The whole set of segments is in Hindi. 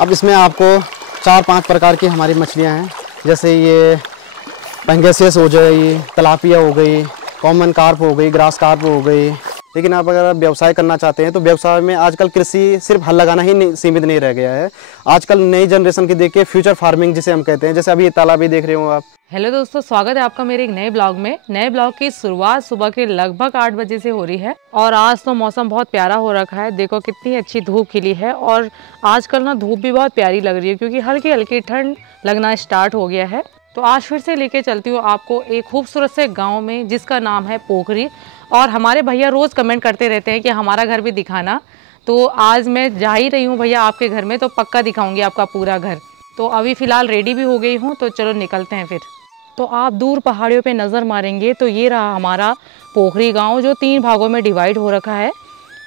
अब इसमें आपको 4-5 प्रकार की हमारी मछलियाँ हैं, जैसे ये पैंगेसियस हो जाए, तलापिया हो गई, कॉमन कार्प हो गई, ग्रास कार्प हो गई। लेकिन आप अगर व्यवसाय करना चाहते हैं तो व्यवसाय में आजकल कृषि सिर्फ हल लगाना ही सीमित नहीं रह गया है। आजकल नई जनरेशन की देख के फ्यूचर फार्मिंग जिसे हम कहते हैं, जैसे अभी ये तालाब भी देख रहे हो आप। हेलो दोस्तों, स्वागत है आपका मेरे एक नए ब्लॉग में। नए ब्लॉग की शुरुआत सुबह के लगभग 8 बजे से हो रही है और आज तो मौसम बहुत प्यारा हो रखा है। देखो कितनी अच्छी धूप खिली है और आजकल ना धूप भी बहुत प्यारी लग रही है क्योंकि हल्की हल्की ठंड लगना स्टार्ट हो गया है। तो आज फिर से लेके चलती हूँ आपको एक खूबसूरत से गाँव में जिसका नाम है पोखरी। और हमारे भैया रोज़ कमेंट करते रहते हैं कि हमारा घर भी दिखाना, तो आज मैं जा ही रही हूँ भैया आपके घर में, तो पक्का दिखाऊंगी आपका पूरा घर। तो अभी फ़िलहाल रेडी भी हो गई हूँ, तो चलो निकलते हैं फिर। तो आप दूर पहाड़ियों पे नज़र मारेंगे तो ये रहा हमारा पोखरी गांव, जो 3 भागों में डिवाइड हो रखा है।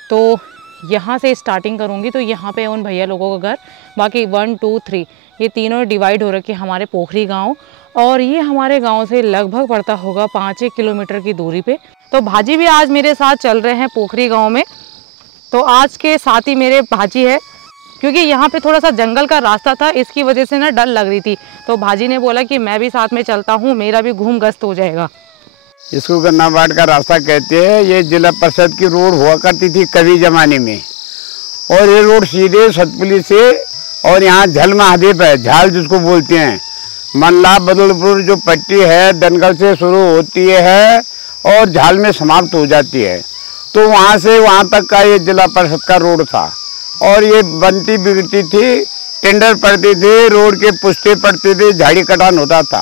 तो यहाँ से स्टार्टिंग करूँगी, तो यहाँ पे उन भैया लोगों का घर, बाकी 1, 2, 3 ये तीनों डिवाइड हो रखे हमारे पोखरी गांव। और ये हमारे गांव से लगभग पड़ता होगा 5-1 किलोमीटर की दूरी पे। तो भाजी भी आज मेरे साथ चल रहे हैं पोखरी गाँव में। तो आज के साथ ही मेरे भाजी है, क्योंकि यहाँ पे थोड़ा सा जंगल का रास्ता था, इसकी वजह से ना डर लग रही थी। तो भाजी ने बोला कि मैं भी साथ में चलता हूँ, मेरा भी घूम गश्त हो जाएगा। इसको गन्नाबाड़ का रास्ता कहते हैं। ये जिला परिषद की रोड हुआ करती थी कभी ज़माने में, और ये रोड सीधे सतपुली से और यहाँ झल महादेव है, झाल जिसको बोलते हैं, मनला बदलपुर जो पट्टी है दनगल से शुरू होती है और झाल में समाप्त हो जाती है। तो वहाँ से वहाँ तक का ये जिला परिषद का रोड था और ये बनती बिगड़ती थी, टेंडर पड़ती थी, रोड के पुश्ते पड़ते थे, झाड़ी कटान होता था।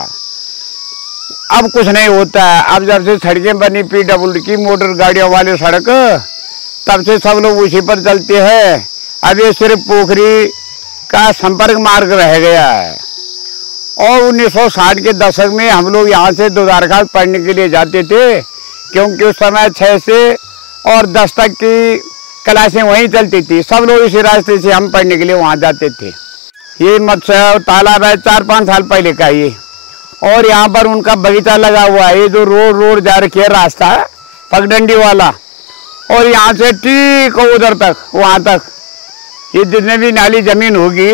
अब कुछ नहीं होता है। अब जब से सड़कें बनी PWD की, मोटर गाड़ियों वाली सड़क, तब से सब लोग उसी पर चलते हैं। अब ये सिर्फ पोखरी का संपर्क मार्ग रह गया है। और 1960 के दशक में हम लोग यहाँ से दुधारखाल पढ़ने के लिए जाते थे, क्योंकि उस समय 6 से और 10 तक की क्लासें वहीं चलती थी। सब लोग इसी रास्ते से हम पढ़ने के लिए वहाँ जाते थे। ये मत्स्य तालाब है 4-5 साल पहले का ये, और यहाँ पर उनका बगीचा लगा हुआ है। ये जो रोड जा रखी है रास्ता पगडंडी वाला, और यहाँ से ठीक उधर तक वहाँ तक ये जितने भी नाली जमीन होगी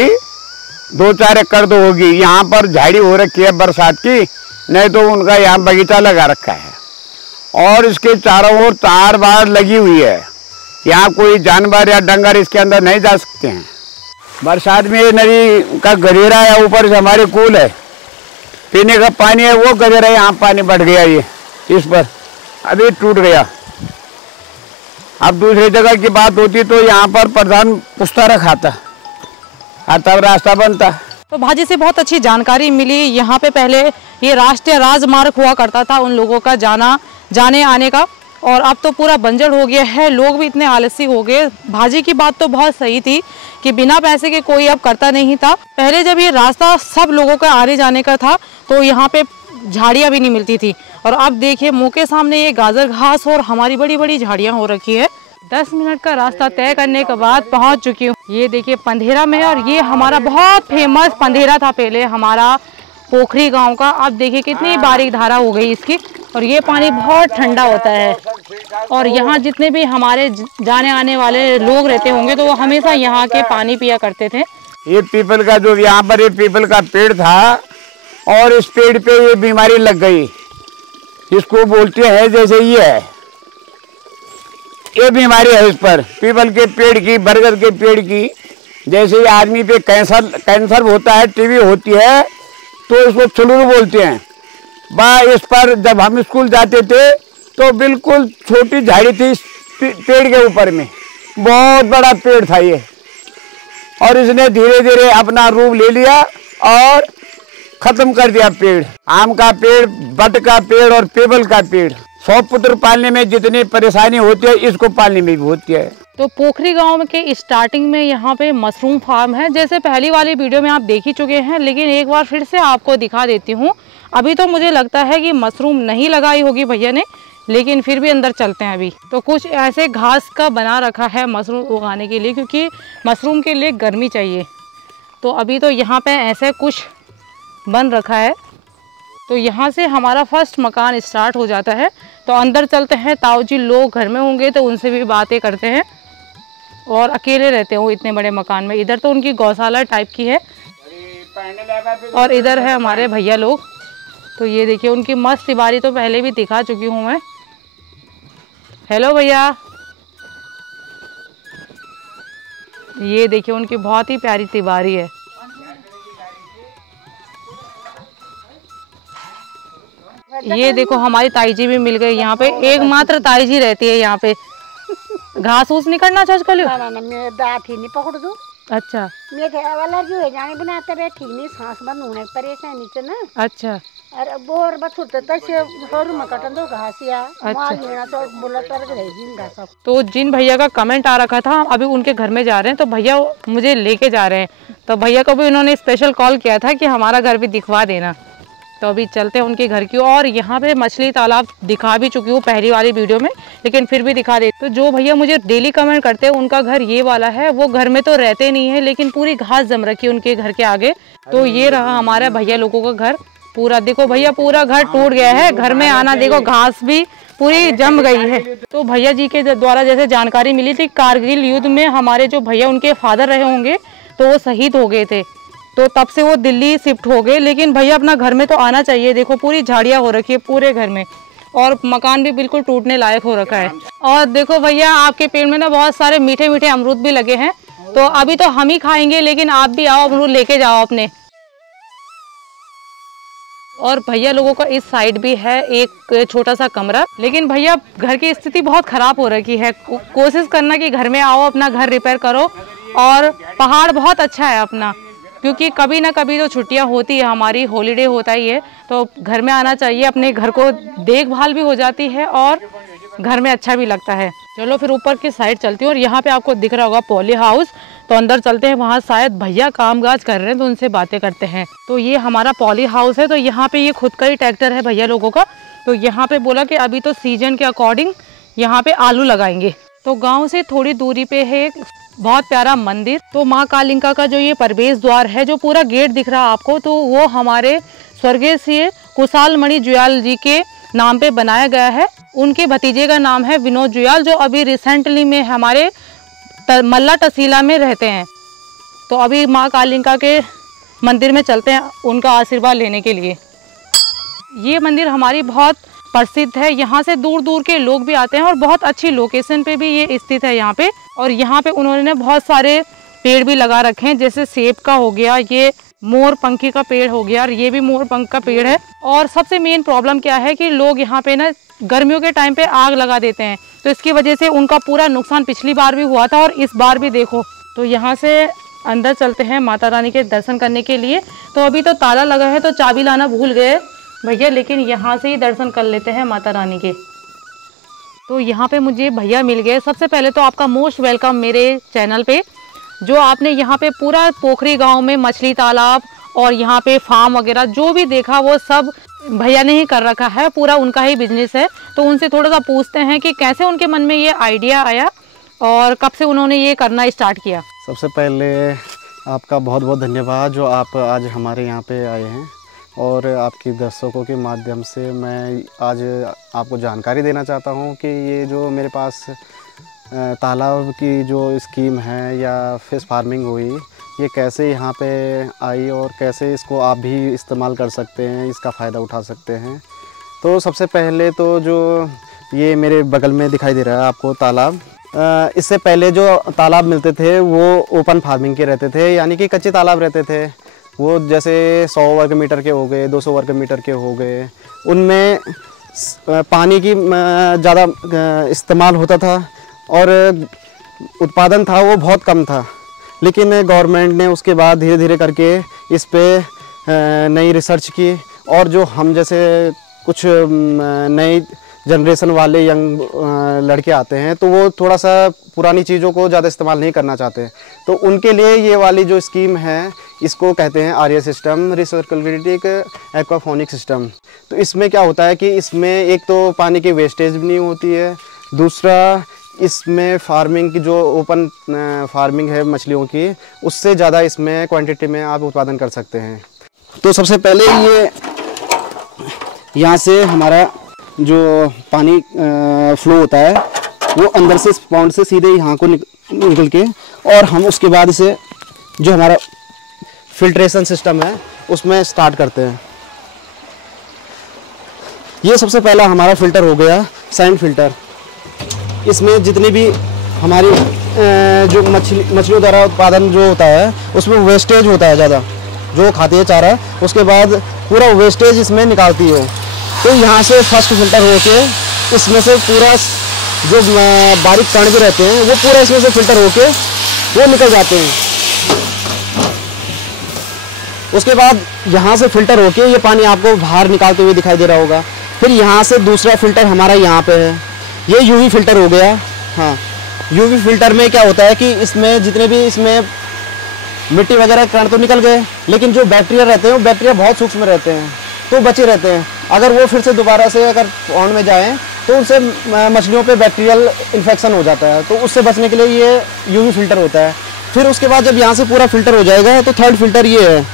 2-4 एकड़ तो होगी। यहाँ पर झाड़ी हो रखी है बरसात की, नहीं तो उनका यहाँ बगीचा लगा रखा है। और इसके चारों ओर तार बार लगी हुई है। यहाँ कोई जानवर या डंगर इसके अंदर नहीं जा सकते हैं। बरसात में ये नदी का गजेरा है, ऊपर से हमारे कूल है, पीने का पानी है वो गजेरा, यहाँ पानी बढ़ गया ये इस पर, अभी टूट गया। अब दूसरी जगह की बात होती तो यहाँ पर प्रधान पुस्ता रखाता तब रास्ता बनता। तो भाजी से बहुत अच्छी जानकारी मिली। यहाँ पे पहले ये राष्ट्रीय राजमार्ग हुआ करता था उन लोगों का जाने आने का, और अब तो पूरा बंजर हो गया है। लोग भी इतने आलसी हो गए। भाजी की बात तो बहुत सही थी कि बिना पैसे के कोई अब करता नहीं था। पहले जब ये रास्ता सब लोगों का आने जाने का था तो यहाँ पे झाड़ियाँ भी नहीं मिलती थी, और अब देखिए मुँह के सामने ये गाजर घास और हमारी बड़ी बड़ी झाड़ियाँ हो रखी है। 10 मिनट का रास्ता तय करने के बाद पहुँच चुकी हूँ। ये देखिए पंधेरा में, और ये हमारा बहुत फेमस पंधेरा था पहले हमारा पोखरी गांव का। अब देखिए कितनी बारीक धारा हो गई इसकी, और ये पानी बहुत ठंडा होता है। और यहाँ जितने भी हमारे जाने आने वाले लोग रहते होंगे तो वो हमेशा यहाँ के पानी पिया करते थे। ये पीपल का जो यहाँ पर ये पीपल का पेड़ था, और इस पेड़ पे ये बीमारी लग गई, इसको बोलते हैं जैसे ये है, ये बीमारी है इस पर पीपल के पेड़ की, बरगद के पेड़ की। जैसे आदमी पे कैंसर होता है, टीबी होती है, तो इसको चुलूर बोलते हैं। इस पर जब हम स्कूल जाते थे तो बिल्कुल छोटी झाड़ी थी पेड़ के ऊपर में, बहुत बड़ा पेड़ था ये, और इसने धीरे धीरे अपना रूप ले लिया और खत्म कर दिया पेड़। आम का पेड़, बट का पेड़ और पीपल का पेड़। 100 पुत्र पालने में जितनी परेशानी होती है, इसको पालने में भी होती है। तो पोखरी गांव के स्टार्टिंग में यहाँ पे मशरूम फार्म है, जैसे पहली वाली वीडियो में आप देख ही चुके हैं, लेकिन एक बार फिर से आपको दिखा देती हूँ। अभी तो मुझे लगता है कि मशरूम नहीं लगाई होगी भैया ने, लेकिन फिर भी अंदर चलते हैं अभी। तो कुछ ऐसे घास का बना रखा है मशरूम उगाने के लिए, क्योंकि मशरूम के लिए गर्मी चाहिए। तो अभी तो यहाँ पे ऐसे कुछ बन रखा है। तो यहाँ से हमारा फर्स्ट मकान स्टार्ट हो जाता है। तो अंदर चलते हैं, ताऊ जी लोग घर में होंगे तो उनसे भी बातें करते हैं। और अकेले रहते हैं वो इतने बड़े मकान में। इधर तो उनकी गौशाला टाइप की है और इधर है हमारे भैया लोग। तो ये देखिए उनकी मस्त तिवारी तो पहले भी दिखा चुकी हूँ मैं। हेलो भैया, ये देखिए उनकी बहुत ही प्यारी तिवारी है। ये देखो हमारी ताई जी भी मिल गई यहाँ पे। एकमात्र ताई जी रहती है यहाँ पे। घास फूस नहीं करना चाहिए कल। मैं दांत ही नहीं पकड़ दूं। अच्छा, मेरे एलर्जी हो जाने बनाते रहे ठीक नहीं, सांस बंद होने परेशानी च ना। अच्छा, अरे बोर बस होते तक से होर में कटन दो घासिया मार लेना तो बोला तर रहेगी घास। तो जिन भैया का कमेंट आ रखा था अभी उनके घर में जा रहे हैं, तो भैया मुझे लेके जा रहे हैं। तो भैया को भी उन्होंने स्पेशल कॉल किया था कि हमारा घर भी दिखवा देना। तो अभी चलते हैं उनके घर की। और यहाँ पे मछली तालाब दिखा भी चुकी हूँ पहली वाली वीडियो में, लेकिन फिर भी दिखा दे। तो जो भैया मुझे डेली कमेंट करते हैं उनका घर ये वाला है। वो घर में तो रहते नहीं है, लेकिन पूरी घास जम रखी है उनके घर के आगे। तो ये रहा हमारा भैया लोगों का घर। पूरा देखो भैया, पूरा घर टूट गया है। घर में आना देखो घास भी पूरी जम गई है। तो भैया जी के द्वारा जैसे जानकारी मिली थी, कारगिल युद्ध में हमारे जो भैया उनके फादर रहे होंगे तो वो शहीद हो गए थे। तो तब से वो दिल्ली शिफ्ट हो गए। लेकिन भैया अपना घर में तो आना चाहिए। देखो पूरी झाड़ियाँ हो रखी है पूरे घर में और मकान भी बिल्कुल टूटने लायक हो रखा है। और देखो भैया आपके पेड़ में ना बहुत सारे मीठे मीठे अमरूद भी लगे हैं। तो अभी तो हम ही खाएंगे, लेकिन आप भी आओ अमरूद लेके जाओ अपने। और भैया लोगों का इस साइड भी है एक छोटा सा कमरा। लेकिन भैया घर की स्थिति बहुत खराब हो रखी है। कोशिश करना कि घर में आओ, अपना घर रिपेयर करो। और पहाड़ बहुत अच्छा है अपना, क्योंकि कभी ना कभी तो छुट्टियां होती है हमारी, हॉलीडे होता ही है। तो घर में आना चाहिए, अपने घर को देखभाल भी हो जाती है और घर में अच्छा भी लगता है। चलो फिर ऊपर की साइड चलती हूँ। और यहाँ पे आपको दिख रहा होगा पॉली हाउस। तो अंदर चलते हैं, वहाँ शायद भैया कामकाज कर रहे हैं तो उनसे बातें करते हैं। तो ये हमारा पॉली हाउस है। तो यहाँ पे ये खुद का ही ट्रैक्टर है भैया लोगों का। तो यहाँ पे बोला कि अभी तो सीजन के अकॉर्डिंग यहाँ पे आलू लगाएंगे। तो गाँव से थोड़ी दूरी पे है एक बहुत प्यारा मंदिर। तो माँ कालिंका का जो ये प्रवेश द्वार है, जो पूरा गेट दिख रहा है आपको, तो वो हमारे स्वर्गीय श्री कुशाल मणि जुयाल जी के नाम पे बनाया गया है। उनके भतीजे का नाम है विनोद जुयाल, जो अभी रिसेंटली में हमारे मल्ला तहसीला में रहते हैं। तो अभी माँ कालिंका के मंदिर में चलते हैं उनका आशीर्वाद लेने के लिए। ये मंदिर हमारी बहुत प्रसिद्ध है। यहाँ से दूर दूर के लोग भी आते हैं और बहुत अच्छी लोकेशन पे भी ये स्थित है यहाँ पे। और यहाँ पे उन्होंने बहुत सारे पेड़ भी लगा रखे हैं, जैसे सेब का हो गया, ये मोर पंखी का पेड़ हो गया और ये भी मोर पंख का पेड़ है। और सबसे मेन प्रॉब्लम क्या है कि लोग यहाँ पे ना गर्मियों के टाइम पे आग लगा देते हैं, तो इसकी वजह से उनका पूरा नुकसान पिछली बार भी हुआ था और इस बार भी देखो। तो यहाँ से अंदर चलते हैं माता रानी के दर्शन करने के लिए। तो अभी तो ताला लगा है तो चाबी लाना भूल गए भैया, लेकिन यहाँ से ही दर्शन कर लेते हैं माता रानी के। तो यहाँ पे मुझे भैया मिल गए। सबसे पहले तो आपका मोस्ट वेलकम मेरे चैनल पे। जो आपने यहाँ पे पूरा पोखरी गांव में मछली तालाब और यहाँ पे फार्म वगैरह जो भी देखा वो सब भैया ने ही कर रखा है, पूरा उनका ही बिजनेस है। तो उनसे थोड़ा सा पूछते हैं कि कैसे उनके मन में ये आइडिया आया और कब से उन्होंने ये करना स्टार्ट किया। सबसे पहले आपका बहुत बहुत धन्यवाद जो आप आज हमारे यहाँ पे आए हैं। और आपकी दर्शकों के माध्यम से मैं आज आपको जानकारी देना चाहता हूँ कि ये जो मेरे पास तालाब की जो स्कीम है या फिश फार्मिंग हुई, ये कैसे यहाँ पे आई और कैसे इसको आप भी इस्तेमाल कर सकते हैं, इसका फ़ायदा उठा सकते हैं। तो सबसे पहले तो जो ये मेरे बगल में दिखाई दे रहा है आपको तालाब, इससे पहले जो तालाब मिलते थे वो ओपन फार्मिंग के रहते थे, यानी कि कच्चे तालाब रहते थे। वो जैसे 100 वर्ग मीटर के हो गए, 200 वर्ग मीटर के हो गए, उनमें पानी की ज़्यादा इस्तेमाल होता था और उत्पादन था वो बहुत कम था। लेकिन गवर्नमेंट ने उसके बाद धीरे धीरे करके इस पे नई रिसर्च की और जो हम जैसे कुछ नई जनरेशन वाले यंग लड़के आते हैं तो वो थोड़ा सा पुरानी चीज़ों को ज़्यादा इस्तेमाल नहीं करना चाहते। तो उनके लिए ये वाली जो स्कीम है इसको कहते हैं आर्य सिस्टम, रिसर्कुलेटिंग एक्वाफोनिक सिस्टम। तो इसमें क्या होता है कि इसमें एक तो पानी की वेस्टेज भी नहीं होती है, दूसरा इसमें फार्मिंग की जो ओपन फार्मिंग है मछलियों की, उससे ज़्यादा इसमें क्वांटिटी में आप उत्पादन कर सकते हैं। तो सबसे पहले ये यहाँ से हमारा जो पानी फ्लो होता है वो अंदर से पॉन्ड से सीधे यहाँ को निकल के, और हम उसके बाद इसे जो हमारा फिल्ट्रेशन सिस्टम है उसमें स्टार्ट करते हैं। ये सबसे पहला हमारा फ़िल्टर हो गया सैंड फिल्टर। इसमें जितनी भी हमारी जो मछलियों द्वारा उत्पादन जो होता है उसमें वेस्टेज होता है ज़्यादा, जो खाती है चारा, उसके बाद पूरा वेस्टेज इसमें निकालती है। तो यहाँ से फर्स्ट फिल्टर होके इसमें से पूरा जो बारीक कण भी रहते हैं वो पूरा इसमें से फिल्टर होके वो निकल जाते हैं। उसके बाद यहाँ से फिल्टर होके ये पानी आपको बाहर निकालते हुए दिखाई दे रहा होगा। फिर यहाँ से दूसरा फिल्टर हमारा यहाँ पे है, ये यूवी फिल्टर हो गया। हाँ, यूवी फिल्टर में क्या होता है कि इसमें जितने भी इसमें मिट्टी वगैरह कण तो निकल गए, लेकिन जो बैक्टीरिया रहते हैं वो बैक्टीरिया बहुत सूक्ष्म रहते हैं तो बचे रहते हैं। अगर वो फिर से दोबारा से अगर पॉन्ड में जाएं तो उनसे मछलियों पे बैक्टीरियल इन्फेक्शन हो जाता है, तो उससे बचने के लिए ये यूवी फिल्टर होता है। फिर उसके बाद जब यहाँ से पूरा फिल्टर हो जाएगा तो थर्ड फिल्टर ये है,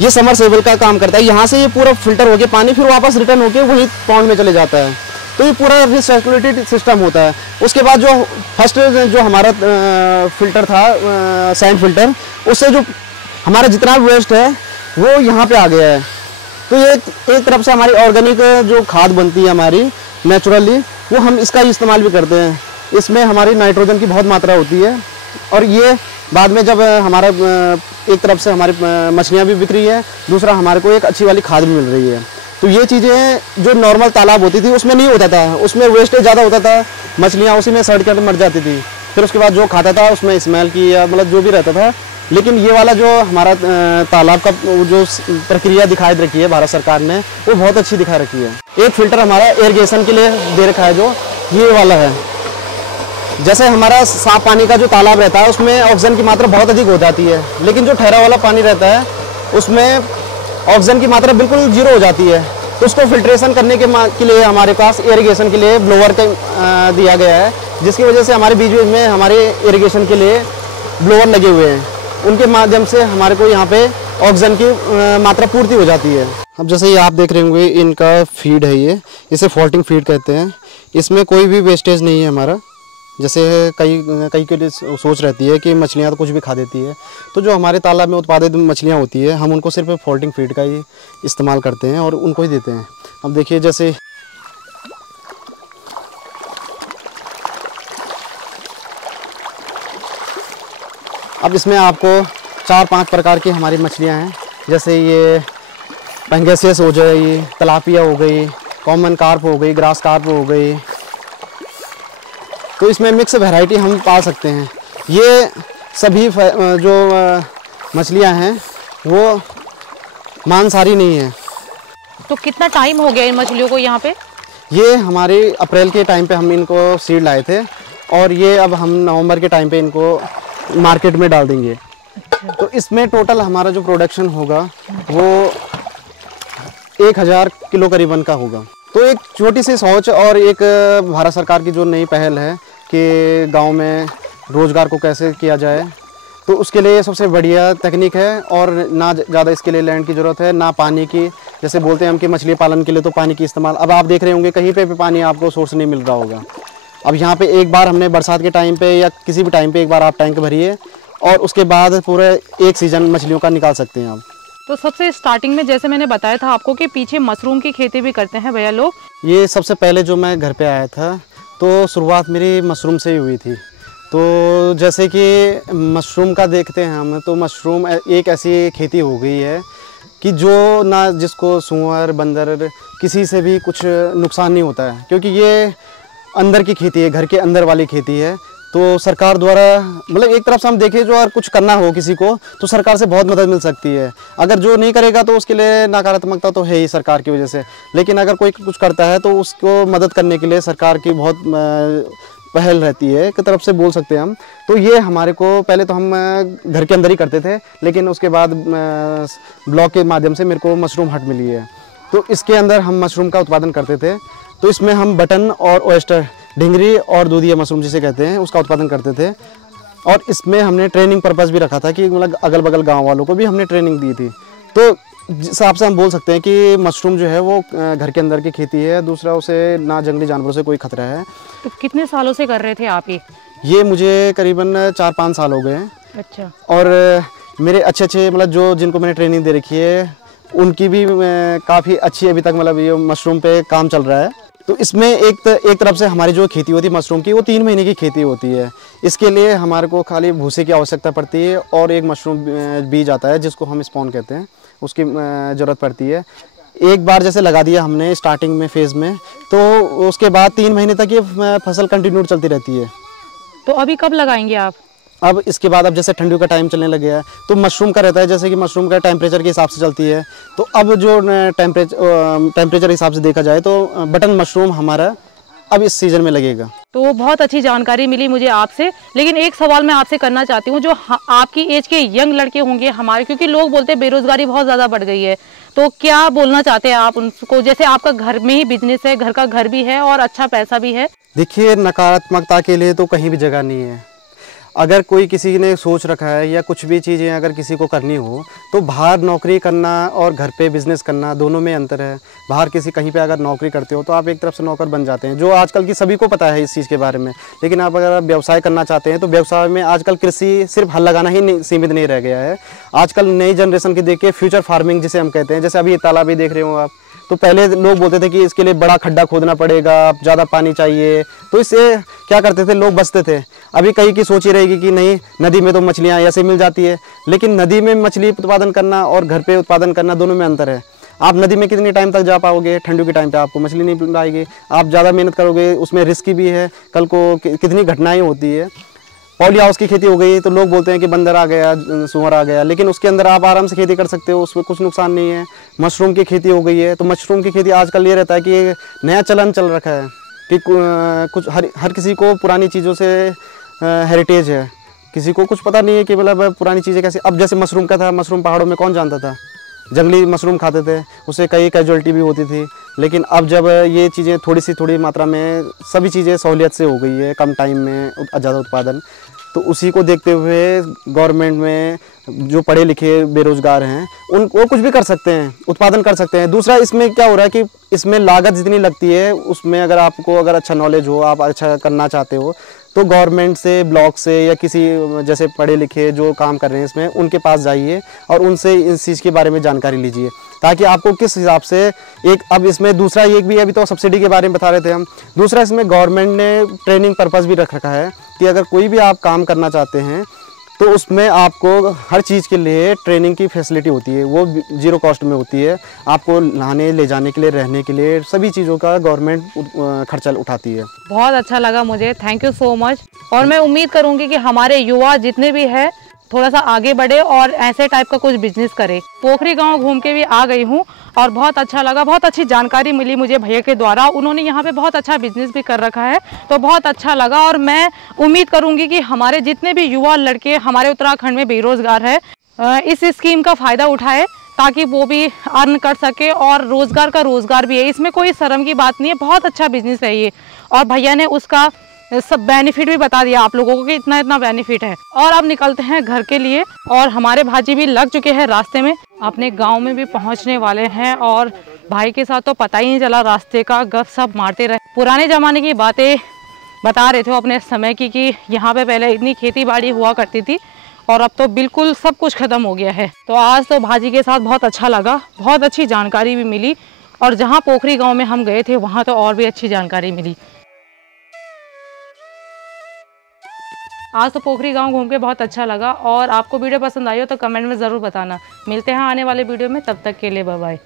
ये समरसेबल का काम करता है। यहाँ से ये पूरा फिल्टर होके पानी फिर वापस रिटर्न होके वही पॉन्ड में चले जाता है, तो ये पूरा रिसर्कुलेटेड सिस्टम होता है। उसके बाद जो फर्स्ट जो हमारा फिल्टर था सैंड फिल्टर, उससे जो हमारा जितना वेस्ट है वो यहाँ पे आ गया है। तो ये एक तरफ से हमारी ऑर्गेनिक जो खाद बनती है हमारी नेचुरली, वो हम इसका इस्तेमाल भी करते हैं। इसमें हमारी नाइट्रोजन की बहुत मात्रा होती है, और ये बाद में जब हमारा एक तरफ से हमारी मछलियाँ भी बिक रही है, दूसरा हमारे को एक अच्छी वाली खाद भी मिल रही है। तो ये चीज़ें जो नॉर्मल तालाब होती थी उसमें नहीं होता था, उसमें वेस्टेज ज़्यादा होता था, मछलियाँ उसी में सड़ कर मर जाती थी। फिर उसके बाद जो खाता था उसमें स्मेल की या मतलब जो भी रहता था। लेकिन ये वाला जो हमारा तालाब का जो प्रक्रिया दिखाई रखी है भारत सरकार ने, वो बहुत अच्छी दिखा रखी है। एक फिल्टर हमारा इरिगेशन के लिए दे रखा है, जो ये वाला है। जैसे हमारा साफ पानी का जो तालाब रहता है उसमें ऑक्सीजन की मात्रा बहुत अधिक हो जाती है, लेकिन जो ठहरा वाला पानी रहता है उसमें ऑक्सीजन की मात्रा बिल्कुल जीरो हो जाती है। तो उसको फिल्ट्रेशन करने के लिए हमारे पास इरिगेशन के लिए ब्लोअर दिया गया है, जिसकी वजह से हमारे बीच में हमारे इरिगेशन के लिए ब्लोअर लगे हुए हैं। उनके माध्यम से हमारे को यहाँ पे ऑक्सीजन की मात्रा पूर्ति हो जाती है। अब जैसे ये आप देख रहे होंगे, इनका फीड है, ये इसे फॉल्टिंग फीड कहते हैं। इसमें कोई भी वेस्टेज नहीं है हमारा। जैसे कई के लिए सोच रहती है कि मछलियाँ तो कुछ भी खा देती है, तो जो हमारे तालाब में उत्पादित मछलियाँ होती है हम उनको सिर्फ फॉल्टिंग फीड का ही इस्तेमाल करते हैं और उनको ही देते हैं। अब देखिए, जैसे अब इसमें आपको 4-5 प्रकार की हमारी मछलियाँ हैं। जैसे ये पैंगेसियस हो गई, तलापिया हो गई, कॉमन कार्प हो गई, ग्रास कार्प हो गई। तो इसमें मिक्स वैरायटी हम पा सकते हैं। ये सभी जो मछलियां हैं वो मांसाहारी नहीं है। तो कितना टाइम हो गया इन मछलियों को यहाँ पे? ये हमारे अप्रैल के टाइम पे हम इनको सीड लाए थे, और ये अब हम नवंबर के टाइम पे इनको मार्केट में डाल देंगे। तो इसमें टोटल हमारा जो प्रोडक्शन होगा वो 1000 किलो करीबन का होगा। तो एक छोटी सी सोच और एक भारत सरकार की जो नई पहल है कि गांव में रोज़गार को कैसे किया जाए, तो उसके लिए सबसे बढ़िया तकनीक है। और ना ज़्यादा इसके लिए लैंड की ज़रूरत है, ना पानी की। जैसे बोलते हैं हम कि मछली पालन के लिए तो पानी की इस्तेमाल, अब आप देख रहे होंगे कहीं पे भी पानी आपको सोर्स नहीं मिल रहा होगा। अब यहाँ पे एक बार हमने बरसात के टाइम पे या किसी भी टाइम पे एक बार आप टैंक भरिए, और उसके बाद पूरे एक सीज़न मछलियों का निकाल सकते हैं आप। तो सबसे स्टार्टिंग में जैसे मैंने बताया था आपको कि पीछे मशरूम की खेती भी करते हैं भैया लोग। ये सबसे पहले जो मैं घर पे आया था तो शुरुआत मेरी मशरूम से ही हुई थी। तो जैसे कि मशरूम का देखते हैं हम, तो मशरूम एक ऐसी खेती हो गई है कि जो ना जिसको सूअर बंदर किसी से भी कुछ नुकसान नहीं होता है, क्योंकि ये अंदर की खेती है, घर के अंदर वाली खेती है। तो सरकार द्वारा मतलब एक तरफ से हम देखें, जो अगर कुछ करना हो किसी को तो सरकार से बहुत मदद मिल सकती है। अगर जो नहीं करेगा तो उसके लिए नकारात्मकता तो है ही सरकार की वजह से, लेकिन अगर कोई कुछ करता है तो उसको मदद करने के लिए सरकार की बहुत पहल रहती है, एक तरफ से बोल सकते हैं हम। तो ये हमारे को पहले तो हम घर के अंदर ही करते थे, लेकिन उसके बाद ब्लॉक के माध्यम से मेरे को मशरूम हट मिली है। तो इसके अंदर हम मशरूम का उत्पादन करते थे। तो इसमें हम बटन और ओयस्टर, ढिंगरी और दूधिया मशरूम जिसे कहते हैं, उसका उत्पादन करते थे। और इसमें हमने ट्रेनिंग पर्पस भी रखा था कि मतलब अगल बगल गांव वालों को भी हमने ट्रेनिंग दी थी। तो जिस हिसाब से हम बोल सकते हैं कि मशरूम जो है वो घर के अंदर की खेती है। दूसरा, उसे ना जंगली जानवरों से कोई खतरा है। तो कितने सालों से कर रहे थे आप ये मुझे करीबन 4-5 साल हो गए हैं। अच्छा। और मेरे अच्छे मतलब जो जिनको मैंने ट्रेनिंग दे रखी है उनकी भी काफ़ी अच्छी अभी तक मतलब ये मशरूम पे काम चल रहा है। तो इसमें एक तरफ से हमारी जो खेती होती है मशरूम की, वो 3 महीने की खेती होती है। इसके लिए हमारे को खाली भूसे की आवश्यकता पड़ती है और एक मशरूम बीज आता है जिसको हम स्पॉन कहते हैं, उसकी ज़रूरत पड़ती है। एक बार जैसे लगा दिया हमने स्टार्टिंग में फेज़ में, तो उसके बाद 3 महीने तक ये फसल कंटिन्यू चलती रहती है। तो अभी कब लगाएंगे आप? अब इसके बाद अब जैसे ठंडियों का टाइम चलने लग गया है तो मशरूम का रहता है जैसे कि मशरूम का टेम्परेचर के हिसाब से चलती है। तो अब जो टेम्परेचर हिसाब से देखा जाए तो बटन मशरूम हमारा अब इस सीज़न में लगेगा। तो बहुत अच्छी जानकारी मिली मुझे आपसे। लेकिन एक सवाल मैं आपसे करना चाहती हूँ, जो आपकी एज के यंग लड़के होंगे हमारे, क्योंकि लोग बोलते हैं बेरोजगारी बहुत ज़्यादा बढ़ गई है, तो क्या बोलना चाहते हैं आप उनको? जैसे आपका घर में ही बिजनेस है, घर का घर भी है और अच्छा पैसा भी है। देखिए, नकारात्मकता के लिए तो कहीं भी जगह नहीं है। अगर कोई किसी ने सोच रखा है या कुछ भी चीज़ें अगर किसी को करनी हो तो बाहर नौकरी करना और घर पे बिज़नेस करना दोनों में अंतर है। बाहर किसी कहीं पे अगर नौकरी करते हो तो आप एक तरफ से नौकर बन जाते हैं, जो आजकल की सभी को पता है इस चीज़ के बारे में। लेकिन आप अगर व्यवसाय करना चाहते हैं तो व्यवसाय में आजकल कृषि सिर्फ हल लगाना ही सीमित नहीं रह गया है। आजकल नई जनरेशन के देख के फ्यूचर फार्मिंग जिसे हम कहते हैं, जैसे अभी तालाब ही देख रहे हो आप, तो पहले लोग बोलते थे कि इसके लिए बड़ा खड्डा खोदना पड़ेगा, ज़्यादा पानी चाहिए, तो इससे क्या करते थे लोग बचते थे। अभी कहीं की सोच ही रहेगी कि नहीं, नदी में तो मछलियाँ ऐसे मिल जाती है, लेकिन नदी में मछली उत्पादन करना और घर पे उत्पादन करना दोनों में अंतर है। आप नदी में कितने टाइम तक जा पाओगे? ठंडियों के टाइम पे आपको मछली नहीं मिल पाएगी। आप ज़्यादा मेहनत करोगे, उसमें रिस्क भी है, कल को कितनी घटनाएँ होती है। पॉली हाउस की खेती हो गई तो लोग बोलते हैं कि बंदर आ गया, सुअर आ गया, लेकिन उसके अंदर आप आराम से खेती कर सकते हो, उसमें कुछ नुकसान नहीं है। मशरूम की खेती हो गई है तो मशरूम की खेती आजकल ये रहता है कि नया चलन चल रखा है कि कुछ हर किसी को पुरानी चीज़ों से हेरिटेज है, किसी को कुछ पता नहीं है कि मतलब पुरानी चीज़ें कैसे। अब जैसे मशरूम का था, मशरूम पहाड़ों में कौन जानता था? जंगली मशरूम खाते थे, उससे कई कैजुअलिटी भी होती थी। लेकिन अब जब ये चीज़ें थोड़ी मात्रा में सभी चीज़ें सहूलियत से हो गई है, कम टाइम में ज़्यादा उत्पादन, तो उसी को देखते हुए गवर्नमेंट में जो पढ़े लिखे बेरोजगार हैं वो कुछ भी कर सकते हैं, उत्पादन कर सकते हैं। दूसरा, इसमें क्या हो रहा है कि इसमें लागत जितनी लगती है उसमें अगर अच्छा नॉलेज हो, आप अच्छा करना चाहते हो तो गवर्नमेंट से, ब्लॉक से या किसी जैसे पढ़े लिखे जो काम कर रहे हैं इसमें, उनके पास जाइए और उनसे इस चीज़ के बारे में जानकारी लीजिए, ताकि आपको किस हिसाब से अब इसमें दूसरा एक भी, अभी तो सब्सिडी के बारे में बता रहे थे हम, दूसरा इसमें गवर्नमेंट ने ट्रेनिंग पर्पज़ भी रख रखा है कि अगर कोई भी आप काम करना चाहते हैं तो उसमें आपको हर चीज़ के लिए ट्रेनिंग की फैसिलिटी होती है, वो 0 कॉस्ट में होती है। आपको लाने ले जाने के लिए, रहने के लिए, सभी चीज़ों का गवर्नमेंट खर्चा उठाती है। बहुत अच्छा लगा मुझे, थैंक यू सो मच। और मैं उम्मीद करूंगी कि हमारे युवा जितने भी हैं थोड़ा सा आगे बढ़े और ऐसे टाइप का कुछ बिजनेस करे। पोखरी गांव घूम के भी आ गई हूँ और बहुत अच्छा लगा, बहुत अच्छी जानकारी मिली मुझे भैया के द्वारा। उन्होंने यहाँ पे बहुत अच्छा बिजनेस भी कर रखा है, तो बहुत अच्छा लगा। और मैं उम्मीद करूँगी कि हमारे जितने भी युवा लड़के हमारे उत्तराखंड में बेरोजगार है इस स्कीम का फ़ायदा उठाए, ताकि वो भी अर्न कर सके और रोज़गार का रोज़गार भी है। इसमें कोई शर्म की बात नहीं है, बहुत अच्छा बिजनेस है ये। और भैया ने उसका सब बेनिफिट भी बता दिया आप लोगों को कि इतना इतना बेनिफिट है। और अब निकलते हैं घर के लिए, और हमारे भाजी भी लग चुके हैं रास्ते में, अपने गांव में भी पहुंचने वाले हैं। और भाई के साथ तो पता ही नहीं चला रास्ते का, गपशप मारते रहे, पुराने ज़माने की बातें बता रहे थे अपने समय की, कि यहाँ पे पहले इतनी खेती बाड़ी हुआ करती थी और अब तो बिल्कुल सब कुछ ख़त्म हो गया है। तो आज तो भाजी के साथ बहुत अच्छा लगा, बहुत अच्छी जानकारी भी मिली। और जहाँ पोखरी गाँव में हम गए थे वहाँ तो और भी अच्छी जानकारी मिली। आज तो पोखरी गांव घूम के बहुत अच्छा लगा। और आपको वीडियो पसंद आई हो तो कमेंट में ज़रूर बताना। मिलते हैं आने वाले वीडियो में, तब तक के लिए बाय बाय।